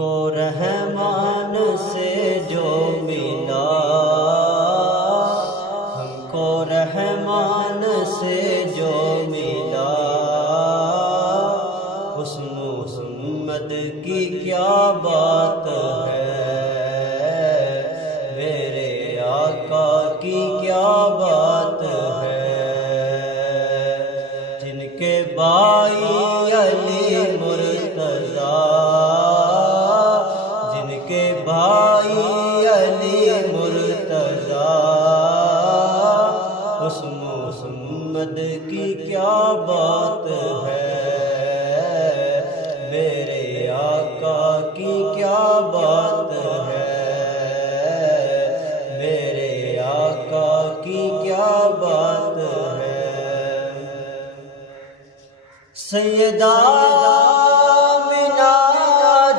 हमको रहमान से जो मिला, हमको रहमान से जो मिला, उस मुहम्मद की क्या बात है, मेरे आका की क्या बात है। जिनके भाई अली मुर्तज़ा, जिनके भाई अली मुर्तज़ा, उस मुहम्मद की क्या बात है, मेरे आका की क्या बात है, मेरे आका की क्या बात है। सैयदा आमिना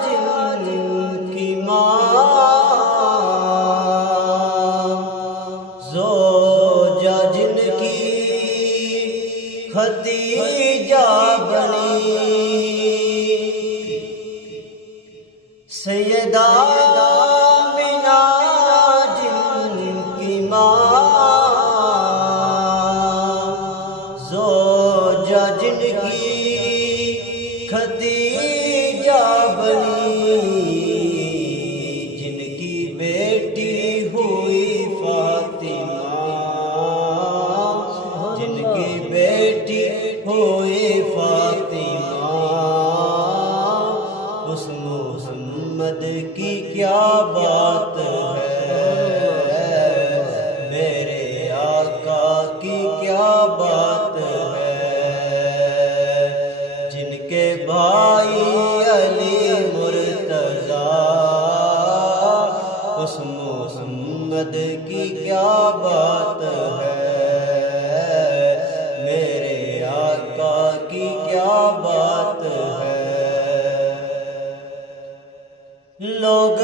जिनकी माँ, ज़ौजा जिनकी खदीजा बनी, सैयदा आमिना जिनकी माँ, ज़ौजा जिनकी खदीजा बनी, जिनकी बेटी हुई फातिमा, जिनकी बेटी हुई फातिमा, उस मुहम्मद की क्या बात है, मेरे आका की क्या बात है। जिनके भाई अली मुर्तज़ा, उस मुहम्मद की क्या बात है, मेरे आका की क्या बात है। लोग